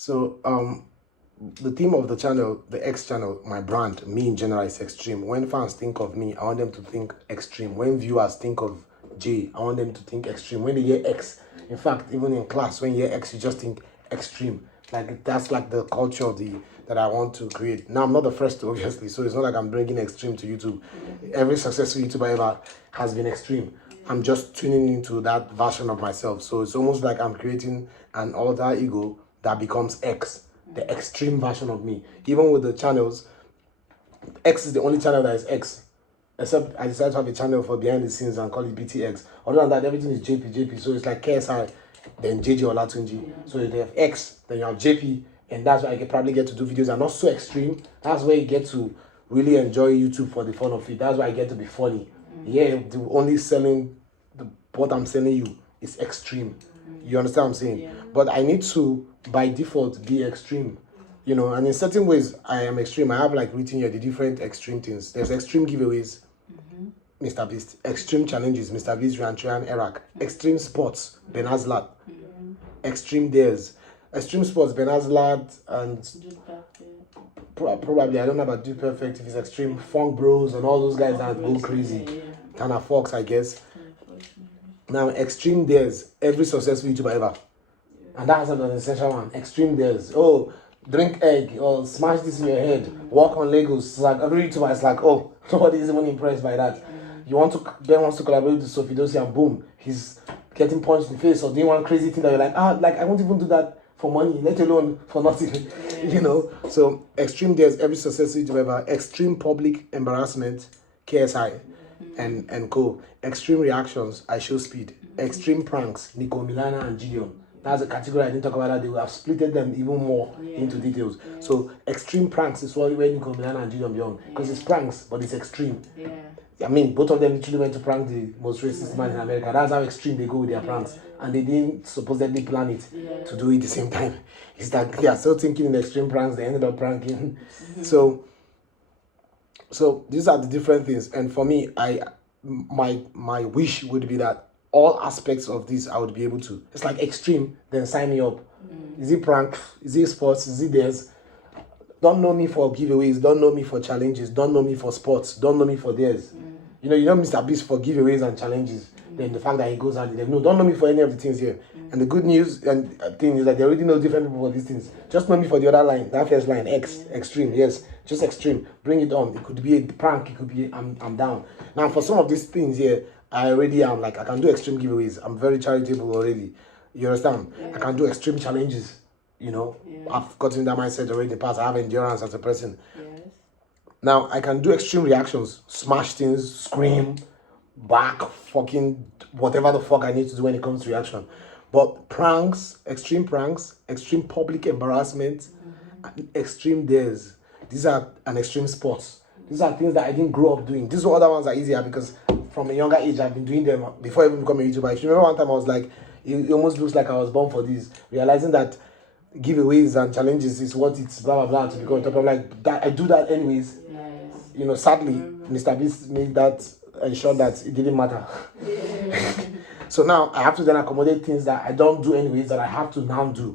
So the theme of the channel, the X channel, my brand, me in general, is extreme. When fans think of me, I want them to think extreme. When viewers think of J, I want them to think extreme. When they hear X, in fact, even in class, when you hear X, you just think extreme. Like that's like the culture of the that I want to create. Now I'm not the first, obviously, so it's not like I'm bringing extreme to YouTube. Every successful YouTuber ever has been extreme. I'm just tuning into that version of myself. So it's almost like I'm creating an alter ego that becomes X, the extreme version of me. Even with the channels, X is the only channel that is X. Except I decided to have a channel for behind the scenes and call it BTX. Other than that, everything is JP. So it's like KSI, then JJ Olatunji. So you have X, then you have JP, and that's why I probably get to do videos that are not so extreme. That's where you get to really enjoy YouTube for the fun of it. That's why I get to be funny. Yeah, the only selling what I'm selling you is extreme. You understand what I'm saying? Yeah. But I need to, by default, be extreme. You know, and in certain ways, I am extreme. I have like written here the different extreme things. There's extreme giveaways, Mr. Beast. Extreme challenges, Mr. Beast, Rantrian, Iraq. Extreme sports, Ben Hazlat. Extreme dares. Extreme sports, Ben Hazlat, and probably, I don't know about Do Perfect, if it's extreme, Funk Bros, and all those guys that go crazy. Tana Fox, I guess. Now, extreme dares, every successful YouTuber ever. And that's an essential one. Extreme dares. Oh, drink egg, or smash this in your head, walk on Legos. It's like every YouTuber is like, oh, nobody is even impressed by that. Ben wants to collaborate with Sophie Dosi, and boom, he's getting punched in the face or doing one crazy thing that you're like, I won't even do that for money, let alone for nothing. You know? So extreme dares, every successful YouTuber ever. Extreme public embarrassment, KSI. And co. Extreme reactions, I Show Speed. Extreme pranks, Nico Milana and Gideon. That's a category I didn't talk about that. They will have splitted them even more into details. So extreme pranks is where Nico Milana and Gideon belong. Because it's pranks, but it's extreme. I mean, both of them literally went to prank the most racist man in America. That's how extreme they go with their pranks. And they didn't supposedly plan it to do it at the same time. It's that they are still thinking in extreme pranks, they ended up pranking. So these are the different things. And for me, my wish would be that all aspects of this I would be able to. It's like extreme, then sign me up. Is it prank? Is it sports? Is it theirs? Don't know me for giveaways. Don't know me for challenges. Don't know me for sports. Don't know me for theirs. You know Mr. Beast for giveaways and challenges. Then the fact that he goes out, they don't know me for any of the things here. And the good news and thing is that they already know different people for these things. Just know me for the other line, that first line, X, extreme, yes, just extreme. Bring it on. It could be a prank. It could be I'm down. Now for some of these things here, I already am like I can do extreme giveaways. I'm very charitable already. You understand? I can do extreme challenges. You know, I've gotten that mindset already in the past. I have endurance as a person. Now I can do extreme reactions, smash things, scream, back, fucking whatever the fuck I need to do when it comes to reaction. But pranks, extreme public embarrassment, and extreme dares. These are an extreme sports. These are things that I didn't grow up doing. These other ones are easier because from a younger age I've been doing them before I even become a YouTuber. If you remember one time I was like, it almost looks like I was born for this. Realizing that giveaways and challenges is what it's blah blah blah to become top. I'm like that I do that anyways. You know, sadly, Mr. Beast made that ensure that it didn't matter. So now I have to then accommodate things that I don't do anyways that I have to now do,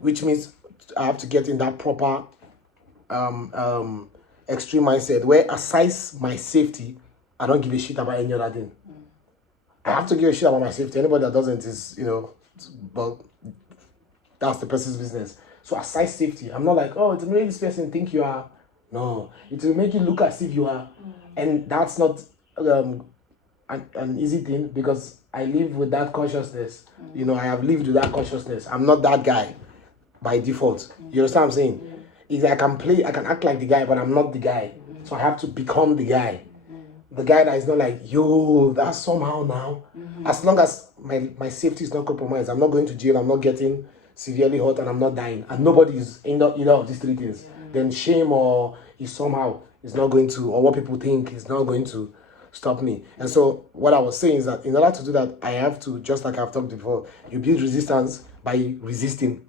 which means I have to get in that proper extreme mindset where aside my safety, I don't give a shit about any other thing. I have to give a shit about my safety. Anybody that doesn't is, you know, well, that's the person's business. So aside safety, I'm not like, oh, it will make this person think you are. No, it will make you look as if you are. And that's not an easy thing because I live with that consciousness. You know, I have lived with that consciousness. I'm not that guy by default. You understand what I'm saying? Is I can act like the guy, but I'm not the guy. So I have to become the guy. The guy that is not like, yo, that's somehow now. As long as my safety is not compromised, I'm not going to jail, I'm not getting severely hurt, and I'm not dying. And nobody is in either of these three things. Then shame or is somehow is not going to, or what people think is not going to stop me. And so what I was saying is that in order to do that, I have to, just like I've talked before, you build resistance by resisting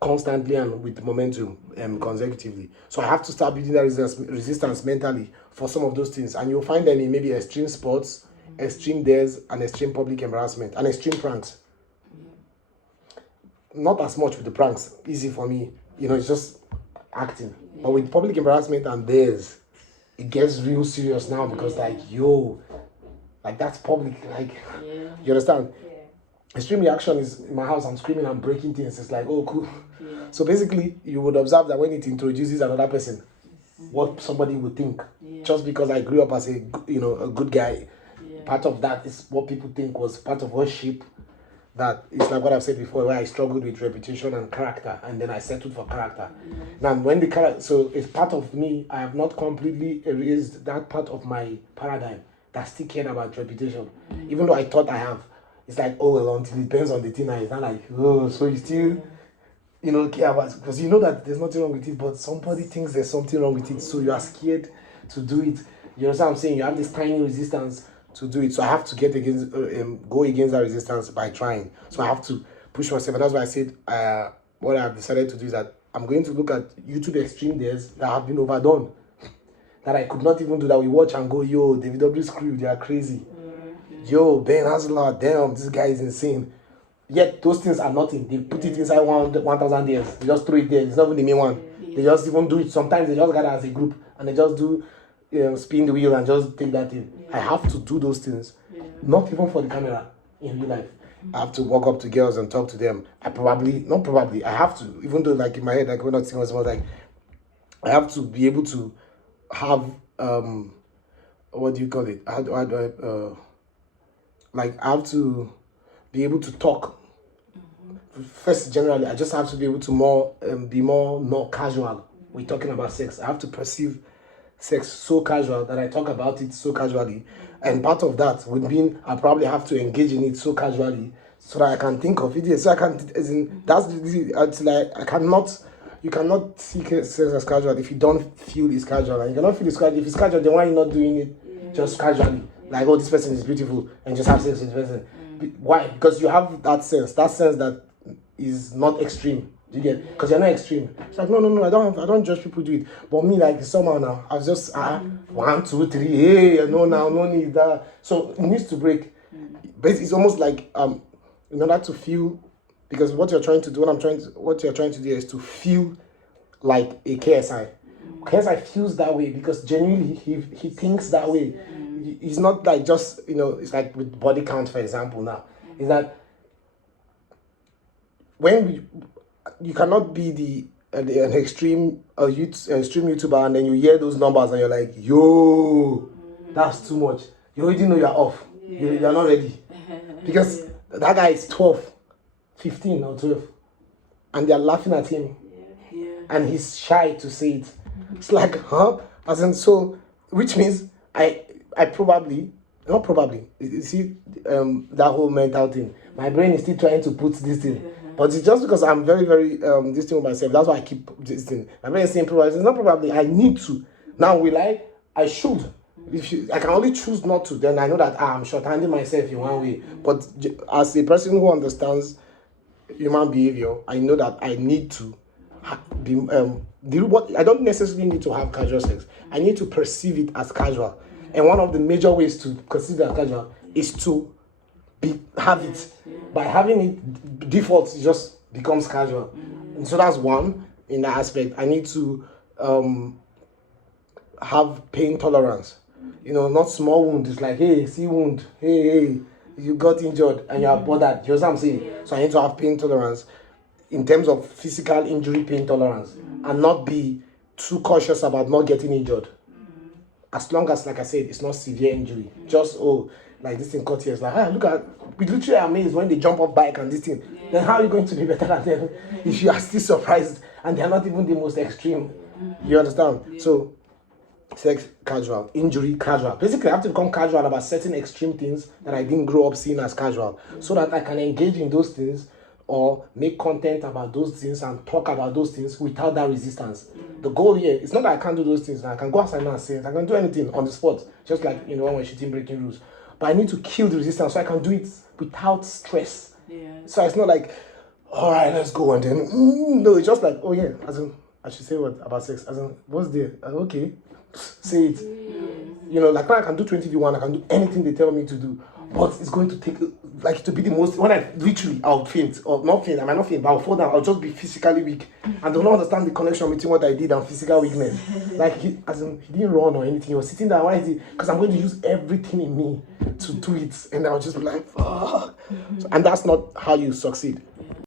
constantly and with momentum consecutively. So I have to start building that resistance mentally for some of those things. And you'll find them in maybe extreme sports, extreme dares, and extreme public embarrassment, and extreme pranks. not as much with the pranks. Easy for me. It's just acting. But with public embarrassment and theirs, it gets real serious now because that's public. You understand? Extreme reaction is in my house. I'm screaming, I'm breaking things. It's like, oh, cool. So basically, you would observe that when it introduces another person, what somebody would think, just because I grew up as a good guy. Part of that is what people think was part of worship. That it's like what I've said before, where I struggled with reputation and character, and then I settled for character. Now, when the character, so it's part of me. I have not completely erased that part of my paradigm that still cared about reputation, even though I thought I have. It's like, oh well, until it depends on the thing. It's not like, oh, so you still, care about, because you know that there's nothing wrong with it, but somebody thinks there's something wrong with it, so you are scared to do it. You know what I'm saying? You have this tiny resistance to do it, so I have to go against that resistance by trying. So I have to push myself, and that's why I said what I've decided to do is that I'm going to look at YouTube extreme days that have been overdone, that I could not even do, that we watch and go, yo, David W. Screw, they are crazy. Yo, Ben Hasler, damn, this guy is insane. Yet those things are nothing. They put it inside 1,000 years. They just throw it there. It's not even the main one. They just even do it. Sometimes they just gather as a group and they just do spin the wheel and just take that in. I have to do those things. Not even for the camera in real life. I have to walk up to girls and talk to them. I have to, even though like in my head, like we're not seeing what's like, I have to be able to have, what do you call it? How do I I have to be able to talk. First, generally, I just have to be able to be more casual. We're talking about sex. I have to perceive sex so casual that I talk about it so casually. And part of that would mean I probably have to engage in it so casually so that I can think of it. So I can, you cannot see sex as casual if you don't feel it's casual. And you cannot feel it's casual. If it's casual, then why are you not doing it just casually? Like, oh, this person is beautiful, and just have sex with this person. Why? Because you have that sense that is not extreme. Do you get? Because you're not extreme. It's like, no, I don't judge people do it. But me, like, somehow now, I was just, 1, 2, 3, hey, no need that. So it needs to break. But it's almost like, in order to feel, because what you're trying to do is to feel like a KSI. KSI feels that way because genuinely he thinks that way. It's not like just, it's like with body count, for example, now. Is that when you cannot be an extreme YouTuber and then you hear those numbers and you're like, yo, that's too much. You already know you're off. You're not ready. Because that guy is 12, 15 or 12. And they're laughing at him. And he's shy to say it. It's like, huh? As in, so, which means I probably, not probably, you see, that whole mental thing. My brain is still trying to put this thing. But it's just because I'm very, very, this thing with myself. That's why I keep this thing. My brain is saying probably. It's not probably, I need to. Now, will I should. I can only choose not to. Then I know that I'm short-handing myself in one way. But as a person who understands human behavior, I know that I need to be, I don't necessarily need to have casual sex. I need to perceive it as casual. And one of the major ways to consider it casual is to have it. By having it, default it just becomes casual. And so that's one in that aspect. I need to have pain tolerance. Not small wound. It's like, hey, see wound. Hey, you got injured and you are bothered. You know what I'm saying? So I need to have pain tolerance in terms of physical injury, pain tolerance, and not be too cautious about not getting injured. As long as, like I said, it's not severe injury. Just, like this thing cut here. It's like, look at, we literally amazed when they jump off bike and this thing. Then how are you going to be better than them if you are still surprised and they're not even the most extreme? You understand? So, sex, casual. Injury, casual. Basically, I have to become casual about certain extreme things that I didn't grow up seeing as casual. So that I can engage in those things or make content about those things and talk about those things without that resistance. The goal here, it's not that I can't do those things. I can go outside now and say it. I can do anything on the spot. Just like, when we're shooting breaking rules. But I need to kill the resistance so I can do it without stress. So it's not like, all right, let's go. And then, no, it's just like, oh yeah, as in, I should say what about sex? As in, what's there? Okay, say it. Like when I can do 20v1, I can do anything they tell me to do. but it's going to take like to be the most. When I literally, I'll faint or not faint. I might not faint, but I'll fall down. I'll just be physically weak, and do not understand the connection between what I did and physical weakness. Like he didn't run or anything. He was sitting there. Why is he? Because I'm going to use everything in me to do it, and I'll just be like, fuck. So, and that's not how you succeed.